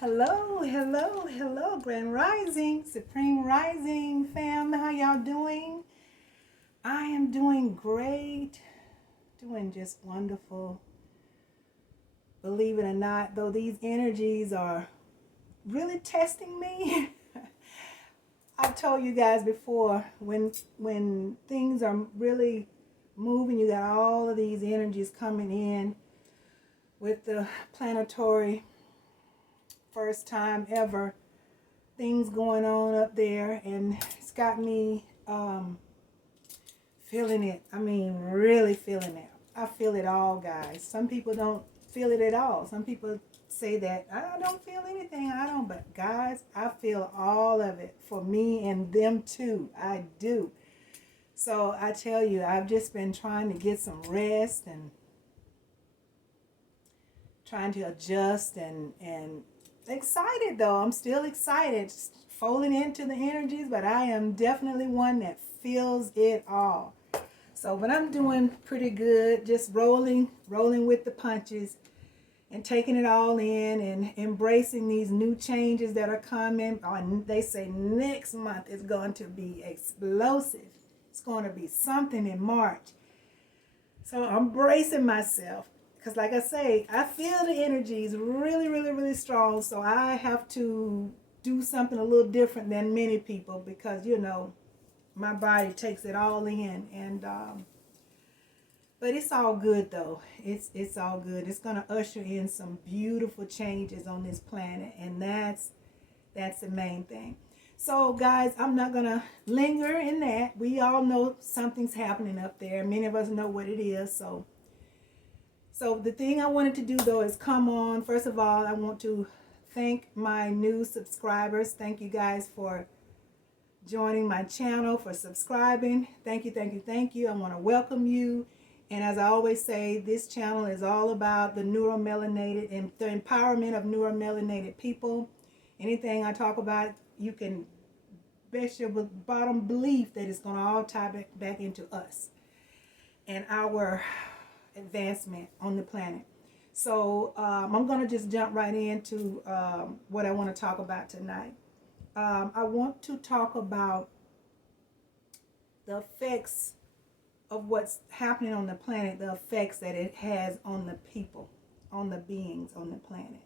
Hello, hello, hello, Grand Rising, Supreme Rising fam. How y'all doing? I am doing great, doing just wonderful. Believe it or not, though these energies are really testing me. I've told you guys before, when things are really moving, you got all of these energies coming in with the planetary first time ever things going on up there, and it's got me feeling it. I mean, really feeling it. I feel it all, guys. Some people don't feel it at all. Some people say that I don't feel anything. I don't, but guys, I feel all of it for me and them too. I do. So I tell you, I've just been trying to get some rest and trying to adjust and excited though. I'm still excited, just folding into the energies, but I am definitely one that feels it all. So, but I'm doing pretty good, just rolling with the punches and taking it all in and embracing these new changes that are coming. They say next month is going to be explosive. It's going to be something in March. So I'm bracing myself because, like I say, I feel the energies really, really, really strong. So I have to do something a little different than many people because, my body takes it all in. And but it's all good though. It's all good. It's gonna usher in some beautiful changes on this planet, and that's the main thing. So guys, I'm not gonna linger in that. We all know something's happening up there. Many of us know what it is. So the thing I wanted to do though is come on. First of all, I want to thank my new subscribers. Thank you guys for joining my channel, for subscribing. Thank you, thank you, thank you. I want to welcome you. And as I always say, this channel is all about the neuromelanated and the empowerment of neuromelanated people. Anything I talk about, you can bet your bottom belief that it's going to all tie back into us and our advancement on the planet. So I'm going to just jump right into what I want to talk about tonight. I want to talk about the effects of what's happening on the planet, the effects that it has on the people, on the beings on the planet.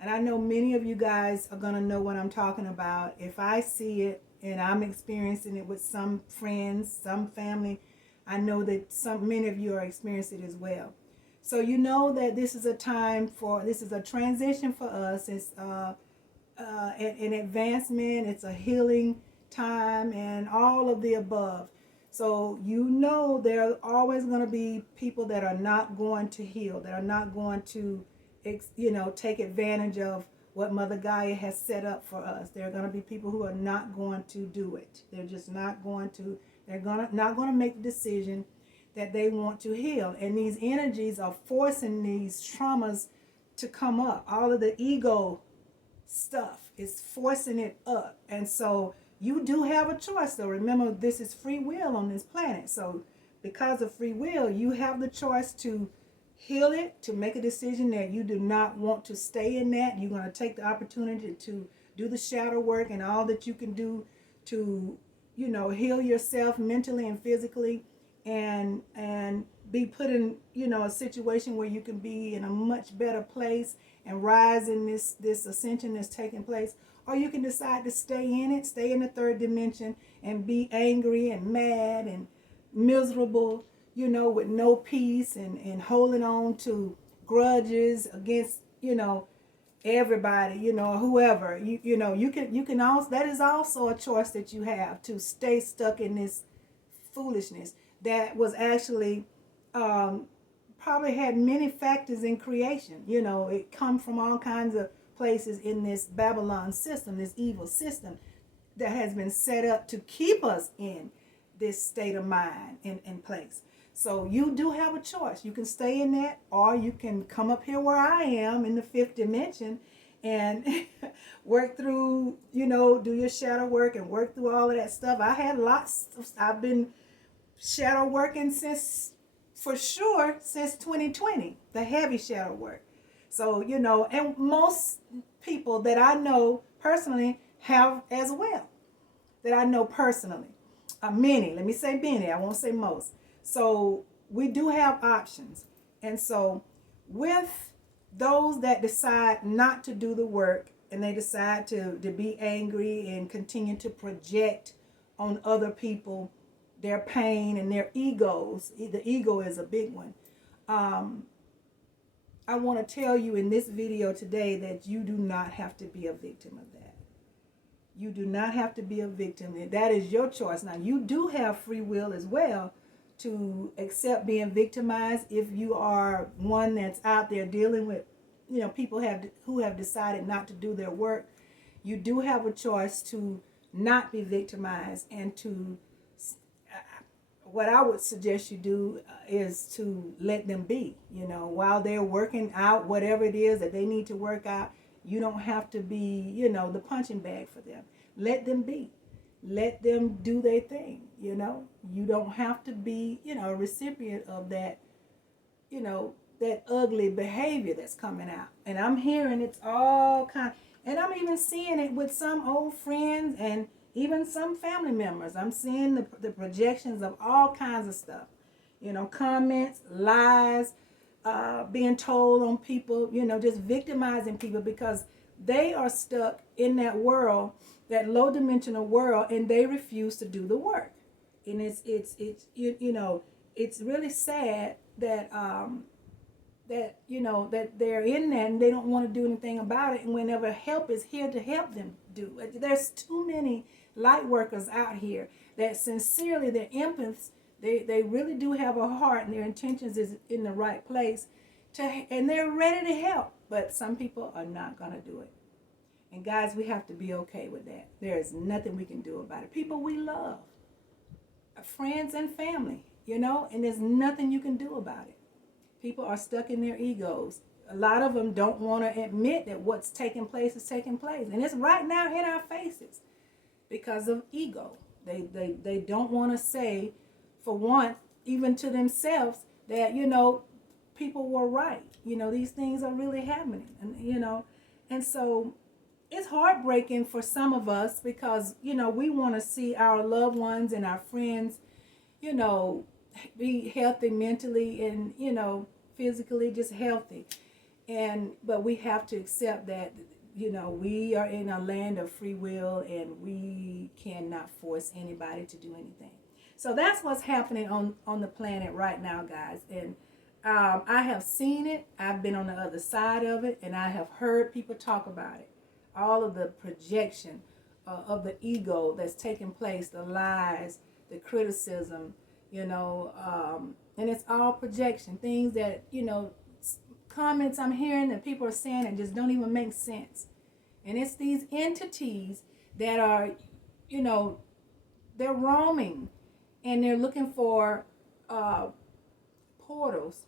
And I know many of you guys are going to know what I'm talking about. If I see it and I'm experiencing it with some friends, some family, I know that many of you are experiencing it as well. So you know that this is a transition for us. It's an advancement, it's a healing time, and all of the above. So you know there are always going to be people that are not going to heal, that are not going to, take advantage of what Mother Gaia has set up for us. There are going to be people who are not going to do it. They're just not going to. Not going to make the decision that they want to heal. And these energies are forcing these traumas to come up. All of the ego stuff is forcing it up. And so you do have a choice though. Remember, this is free will on this planet. So because of free will, you have the choice to heal it, to make a decision that you do not want to stay in that. You're going to take the opportunity to do the shadow work and all that you can do to, heal yourself mentally and physically, and be put in, a situation where you can be in a much better place and rise in this ascension that's taking place. Or you can decide to stay in the third dimension and be angry and mad and miserable, with no peace and holding on to grudges against, everybody, whoever. You can also, that is also a choice that you have, to stay stuck in this foolishness that was actually probably had many factors in creation. It come from all kinds of places in this Babylon system, this evil system that has been set up to keep us in this state of mind in place. So you do have a choice. You can stay in that, or you can come up here where I am in the fifth dimension and work through, do your shadow work and work through all of that stuff. I've been shadow working since 2020, the heavy shadow work. So, and most people that I know personally have as well, that I know personally. Many, let me say many, I won't say most. So we do have options. And so with those that decide not to do the work and they decide to be angry and continue to project on other people their pain and their egos, the ego is a big one. I want to tell you in this video today that you do not have to be a victim of that. You do not have to be a victim. That is your choice. Now, you do have free will as well to accept being victimized if you are one that's out there dealing with, people who have decided not to do their work. You do have a choice to not be victimized and to, what I would suggest you do is to let them be, while they're working out whatever it is that they need to work out. You don't have to be, the punching bag for them. Let them be. Let them do their thing, You don't have to be, a recipient of that, that ugly behavior that's coming out. And I'm hearing it's all kind, and I'm even seeing it with some old friends and even some family members. I'm seeing the projections of all kinds of stuff, comments, lies, being told on people, just victimizing people because they are stuck in that world, that low dimensional world, and they refuse to do the work. And it's really sad that that they're in that and they don't want to do anything about it. And whenever help is here to help them do it, there's too many light workers out here that sincerely, they're empaths. They really do have a heart and their intentions is in the right place and they're ready to help. But some people are not going to do it. And guys, we have to be okay with that. There is nothing we can do about it. People we love, friends and family, and there's nothing you can do about it. People are stuck in their egos. A lot of them don't want to admit that what's taking place is taking place. And it's right now in our faces because of ego. They don't want to say, for one, even to themselves, that, people were right. These things are really happening. And so it's heartbreaking for some of us because, we want to see our loved ones and our friends, be healthy mentally and, physically, just healthy. But we have to accept that, we are in a land of free will and we cannot force anybody to do anything. So that's what's happening on the planet right now, guys. And I have seen it. I've been on the other side of it, and I have heard people talk about it. All of the projection of the ego that's taking place, the lies, the criticism, and it's all projection. Things that, comments I'm hearing that people are saying that just don't even make sense. And it's these entities that are, they're roaming and they're looking for portals.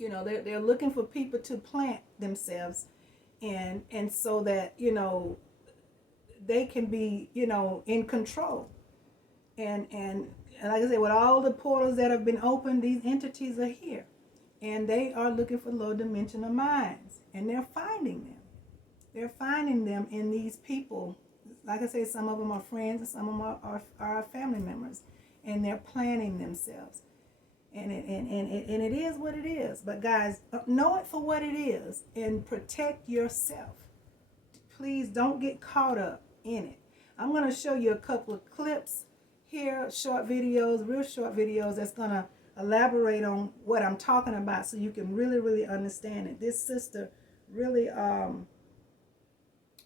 They're looking for people to plant themselves and so that, they can be, in control. And like I said, with all the portals that have been opened, these entities are here. And they are looking for low dimensional minds. And they're finding them. They're finding them in these people. Like I said, some of them are friends and some of them are family members. And they're planning themselves. And it is what it is. But guys, know it for what it is and protect yourself. Please don't get caught up in it. I'm going to show you a couple of clips here, short videos, real short videos that's going to elaborate on what I'm talking about so you can really, really understand it. This sister really,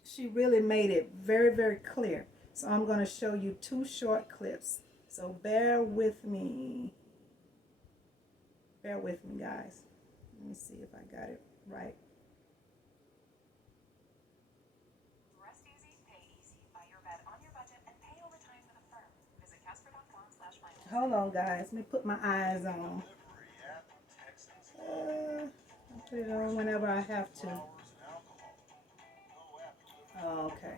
she really made it very, very clear. So I'm going to show you two short clips. So bear with me. Bear with me, guys. Let me see if I got it right. Rest easy, pay easy. Buy your bed on your budget and pay overtime with a firm. Visit Casper.com/finance. Hold on, guys. Let me put my eyes on. I'll put it on whenever I have to. Oh, okay.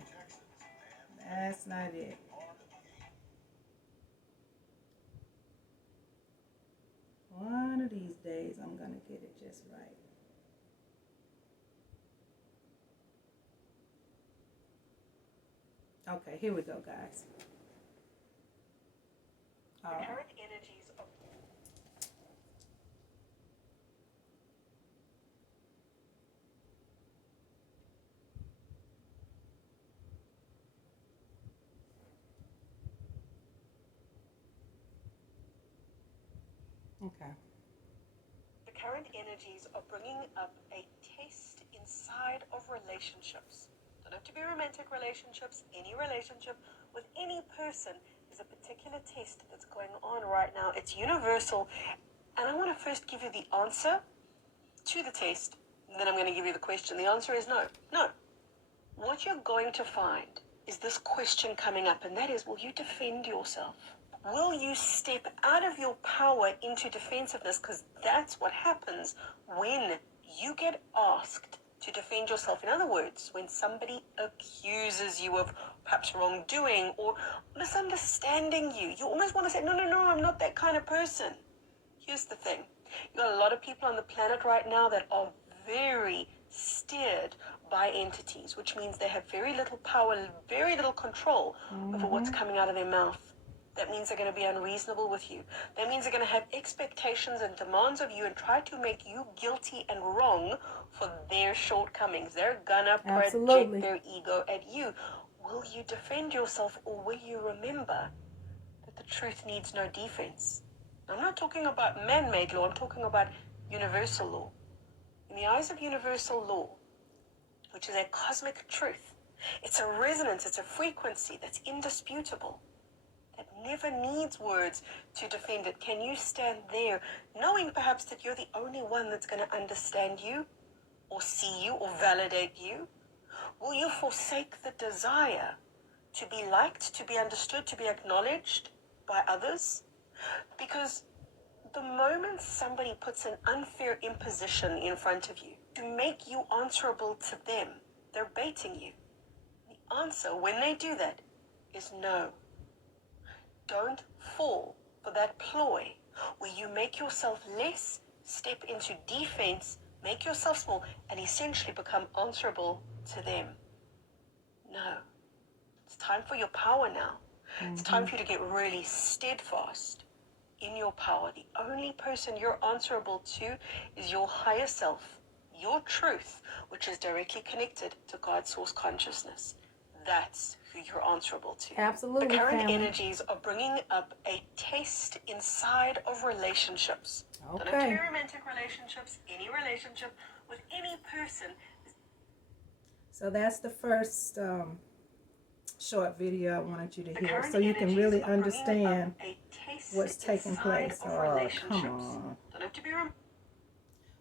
That's not it. One of these days, I'm going to get it just right. Okay, here we go, guys. All right. Current energies of Okay. the current energies are bringing up a taste inside of relationships. Don't have to be romantic relationships, any relationship with any person. There's a particular test that's going on right now. It's universal. And I want to first give you the answer to the test. And then I'm going to give you the question. The answer is no. No. What you're going to find is this question coming up, and that is, will you defend yourself? Will you step out of your power into defensiveness? Because that's what happens when you get asked to defend yourself. In other words, when somebody accuses you of perhaps wrongdoing or misunderstanding you, you almost want to say, no, no, no, I'm not that kind of person. Here's the thing. You got a lot of people on the planet right now that are very steered by entities, which means they have very little power, very little control over what's coming out of their mouth. That means they're going to be unreasonable with you. That means they're going to have expectations and demands of you and try to make you guilty and wrong for their shortcomings. They're going to project their ego at you. Will you defend yourself, or will you remember that the truth needs no defense? I'm not talking about man-made law. I'm talking about universal law. In the eyes of universal law, which is a cosmic truth, it's a resonance, it's a frequency that's indisputable, that never needs words to defend it. Can you stand there knowing perhaps that you're the only one that's going to understand you or see you or validate you? Will you forsake the desire to be liked, to be understood, to be acknowledged by others? Because the moment somebody puts an unfair imposition in front of you to make you answerable to them, they're baiting you. The answer, when they do that, is no. Don't fall for that ploy where you make yourself less, step into defense, make yourself small, and essentially become answerable to them. No. It's time for your power now. It's time for you to get really steadfast in your power. The only person you're answerable to is your higher self, your truth, which is directly connected to God's source consciousness. That's who you're answerable to. Absolutely, the current family. energies are bringing up a taste inside of relationships. Okay. Don't have to be romantic relationships, any relationship with any person. So that's the first short video I wanted you to The hear, current so you can energies really are bringing understand up a taste what's taking inside place. of Oh, relationships. come on. Don't have to be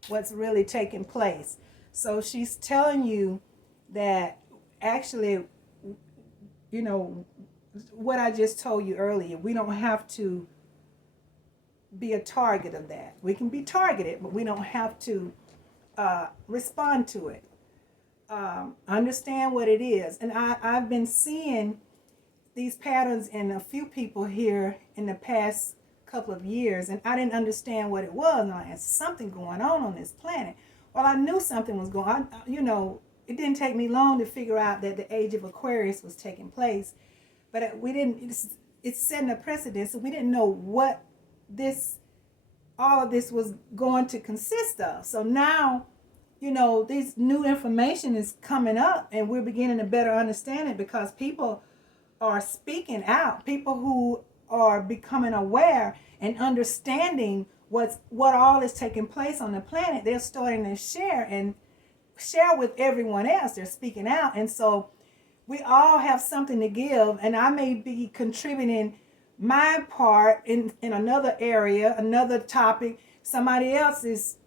What's really taking place. So she's telling you that actually, you know, what I just told you earlier, we don't have to be a target of that. We can be targeted, but we don't have to respond to it. Understand what it is. And I've been seeing these patterns in a few people here in the past couple of years, and I didn't understand what it was. And I had something going on this planet. Well, I knew something was going on. You know, it didn't take me long to figure out that the age of Aquarius was taking place, but we didn't. It's setting a precedent, so we didn't know what all of this was going to consist of. So now, you know, this new information is coming up, and we're beginning to better understand it because people are speaking out. People who are becoming aware and understanding what all is taking place on the planet, they're starting to share with everyone else. They're speaking out, and so we all have something to give. And I may be contributing my part in another area, another topic. Somebody else is,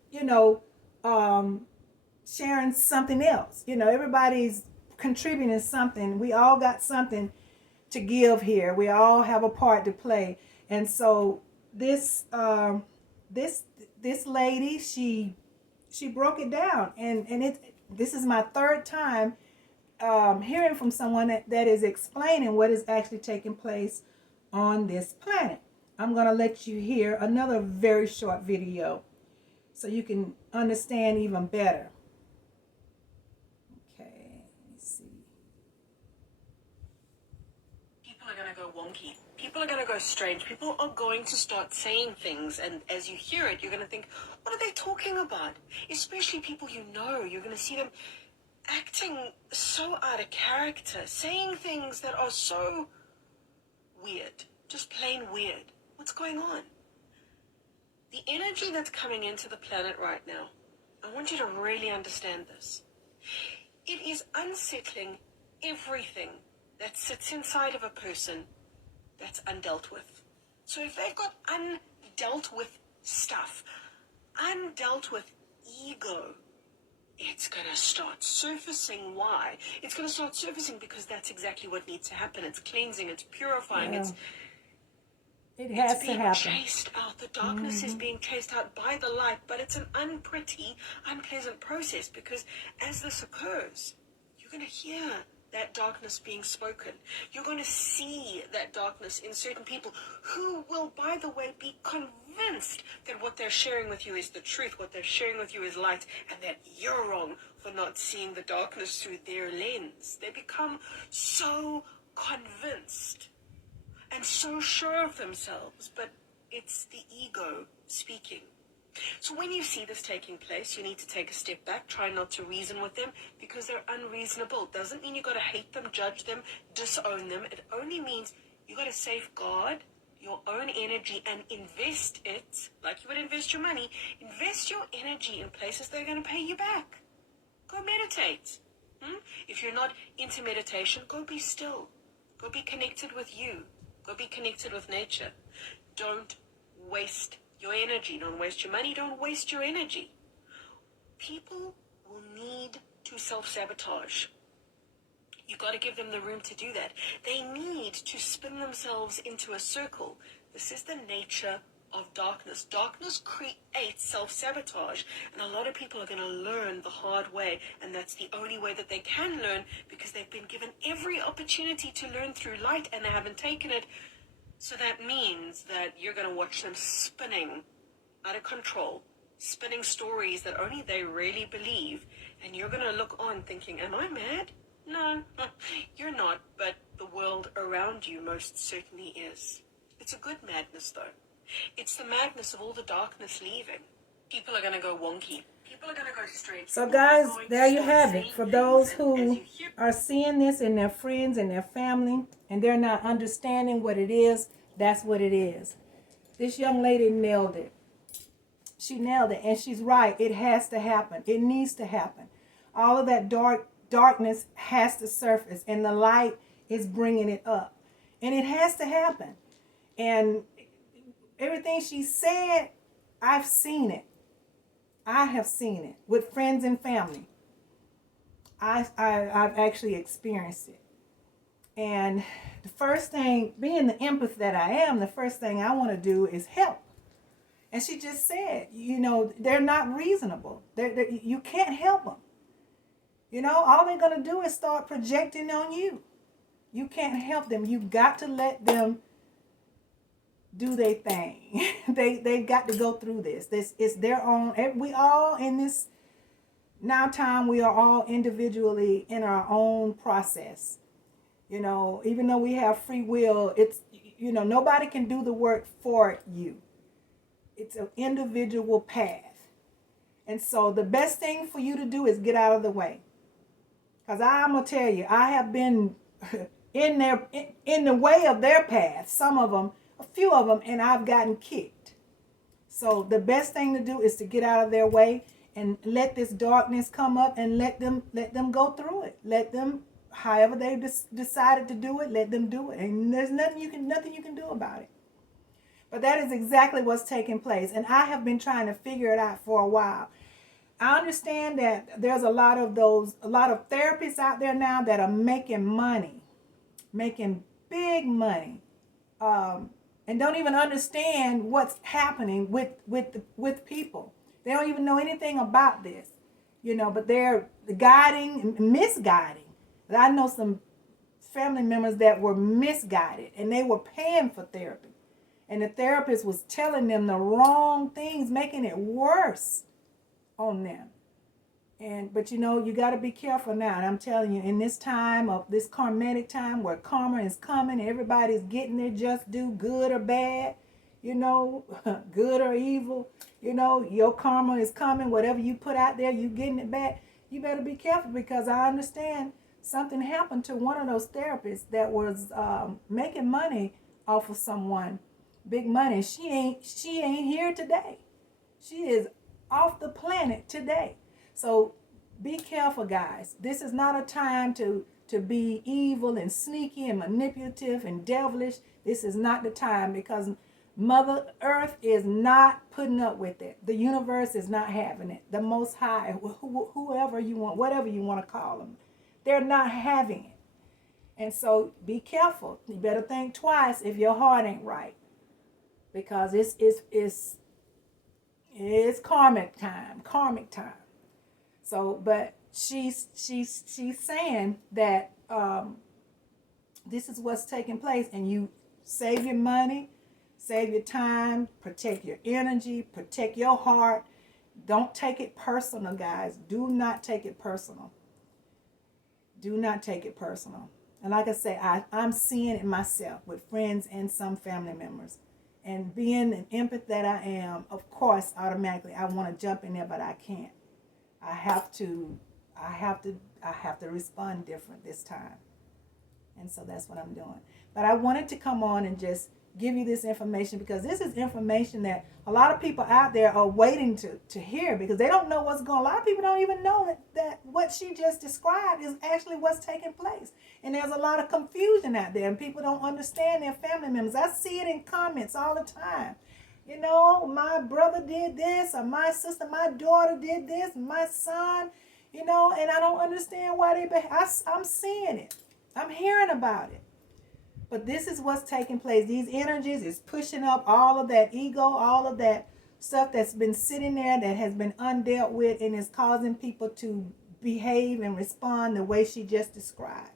sharing something else. Everybody's contributing something. We all got something to give here. We all have a part to play. And so this lady, she broke it down, and this is my third time hearing from someone that is explaining what is actually taking place on this planet. I'm going to let you hear another very short video so you can understand even better. Okay, let me see. People are going to go strange. People are going to start saying things, and as you hear it, you're going to think, what are they talking about? Especially people you know. You're going to see them acting so out of character, saying things that are so weird, just plain weird. What's going on? The energy that's coming into the planet right now, I want you to really understand this. It is unsettling everything that sits inside of a person that's undealt with. So if they've got undealt with stuff, undealt with ego, it's going to start surfacing. Why? It's going to start surfacing because that's exactly what needs to happen. It's cleansing, it's purifying, it has it's being to happen. chased out. The darkness is being chased out by the light, but it's an unpretty, unpleasant process because as this occurs, you're going to hear that darkness being spoken. You're going to see that darkness in certain people who will, by the way, be convinced that what they're sharing with you is the truth, what they're sharing with you is light, and that you're wrong for not seeing the darkness through their lens. They become so convinced and so sure of themselves, but it's the ego speaking. So when you see this taking place, you need to take a step back, try not to reason with them because they're unreasonable. Doesn't mean you got to hate them, judge them, disown them. It only means you got to safeguard your own energy and invest it, like you would invest your money, invest your energy in places that are going to pay you back. Go meditate. If you're not into meditation, go be still. Go be connected with you. Go be connected with nature. Don't waste your energy. Don't waste your money. Don't waste your energy. People will need to self-sabotage. You got to give them the room to do that. They need to spin themselves into a circle. This is the nature of darkness. Darkness creates self-sabotage, and a lot of people are going to learn the hard way, and that's the only way that they can learn because they've been given every opportunity to learn through light and they haven't taken it. So that means that you're going to watch them spinning out of control, spinning stories that only they really believe, and you're going to look on thinking, am I mad? No, you're not, but the world around you most certainly is. It's a good madness, though. It's the madness of all the darkness leaving. People are going to go wonky. People are going to go straight. So guys, there you have it. For those who are seeing this in their friends and their family and they're not understanding what it is, that's what it is. This young lady nailed it. She nailed it, and she's right. It has to happen. It needs to happen. All of that darkness has to surface, and the light is bringing it up. And it has to happen. And everything she said, I've seen it. I have seen it with friends and family. I've actually experienced it. And the first thing, being the empath that I am, the first thing I want to do is help. And she just said, they're not reasonable. You can't help them. All they're going to do is start projecting on you. You can't help them. You've got to let them do their thing. They've got to go through this. This is their own. We all in this now time, we are all individually in our own process. Even though we have free will, it's, nobody can do the work for you. It's an individual path. And so the best thing for you to do is get out of the way. Because I'm going to tell you, I have been in the way of their path. Some of them, a few of them, and I've gotten kicked. So the best thing to do is to get out of their way and let this darkness come up and let them go through it. Let them, however they decided to do it, let them do it. And there's nothing you can do about it. But that is exactly what's taking place. And I have been trying to figure it out for a while. I understand that there's a lot of therapists out there now that are making money, making big money, and don't even understand what's happening with people. They don't even know anything about this, but they're guiding and misguiding. I know some family members that were misguided and they were paying for therapy. And the therapist was telling them the wrong things, making it worse on them. But you know, you got to be careful now. And I'm telling you, in this time of this karmatic time where karma is coming, everybody's getting their just due, good or bad, you know, good or evil, you know, your karma is coming. Whatever you put out there, you getting it back. You better be careful, because I understand something happened to one of those therapists that was making money off of someone, big money. She ain't here today. She is off the planet today. So be careful, guys. This is not a time to be evil and sneaky and manipulative and devilish. This is not the time, because Mother Earth is not putting up with it. The universe is not having it. The Most High, whoever you want, whatever you want to call them, they're not having it. And so be careful. You better think twice if your heart ain't right, because it's karmic time. So, but she's saying that this is what's taking place, and you save your money, save your time, protect your energy, protect your heart. Don't take it personal, guys. Do not take it personal. Do not take it personal. And like I say, I'm seeing it myself with friends and some family members. And being an empath that I am, of course, automatically I want to jump in there, but I can't. I have to respond different this time. And so that's what I'm doing. But I wanted to come on and just give you this information, because this is information that a lot of people out there are waiting to hear, because they don't know what's going on. A lot of people don't even know that what she just described is actually what's taking place. And there's a lot of confusion out there, and people don't understand their family members. I see it in comments all the time. You know, my brother did this, or my sister, my daughter did this, my son, you know, and I don't understand why I'm seeing it. I'm hearing about it. But this is what's taking place. These energies is pushing up all of that ego, all of that stuff that's been sitting there that has been undealt with, and is causing people to behave and respond the way she just described.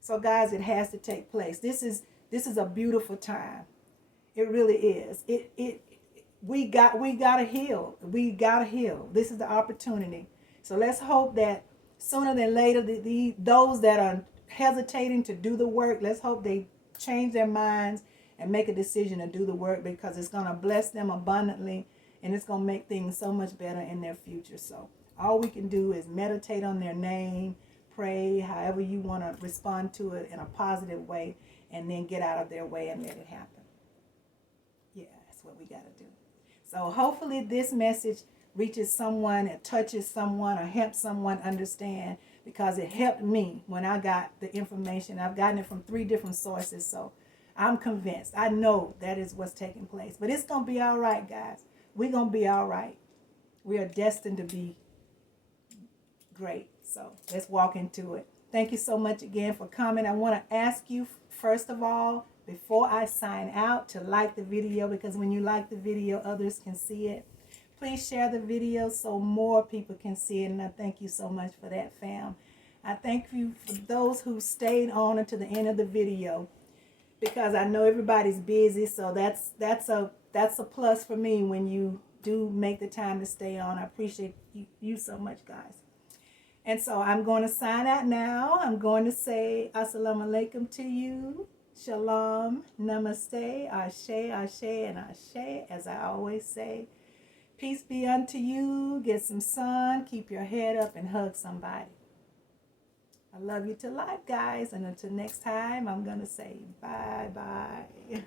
So guys, it has to take place. This is a beautiful time. It really is. We gotta heal. We gotta heal. This is the opportunity. So let's hope that sooner than later, those that are hesitating to do the work, let's hope they change their minds and make a decision to do the work, because it's going to bless them abundantly, and it's going to make things so much better in their future. So all we can do is meditate on their name, pray, however you want to respond to it in a positive way, and then get out of their way and let it happen. Yeah, that's what we got to do. So hopefully this message reaches someone, it touches someone, or helps someone understand, because it helped me when I got the information. I've gotten it from 3 different sources, so I'm convinced. I know that is what's taking place. But it's going to be all right, guys. We're going to be all right. We are destined to be great. So let's walk into it. Thank you so much again for coming. I want to ask you, first of all, before I sign out, to like the video, because when you like the video, others can see it. Please share the video so more people can see it, and I thank you so much for that, fam. I thank you for those who stayed on until the end of the video, because I know everybody's busy, so that's a plus for me when you do make the time to stay on. I appreciate you so much, guys. And so I'm going to sign out now. I'm going to say assalamu alaikum to you. Shalom, namaste, ashe, ashe, and ashe, as I always say. Peace be unto you. Get some sun. Keep your head up and hug somebody. I love you to life, guys. And until next time, I'm going to say bye-bye.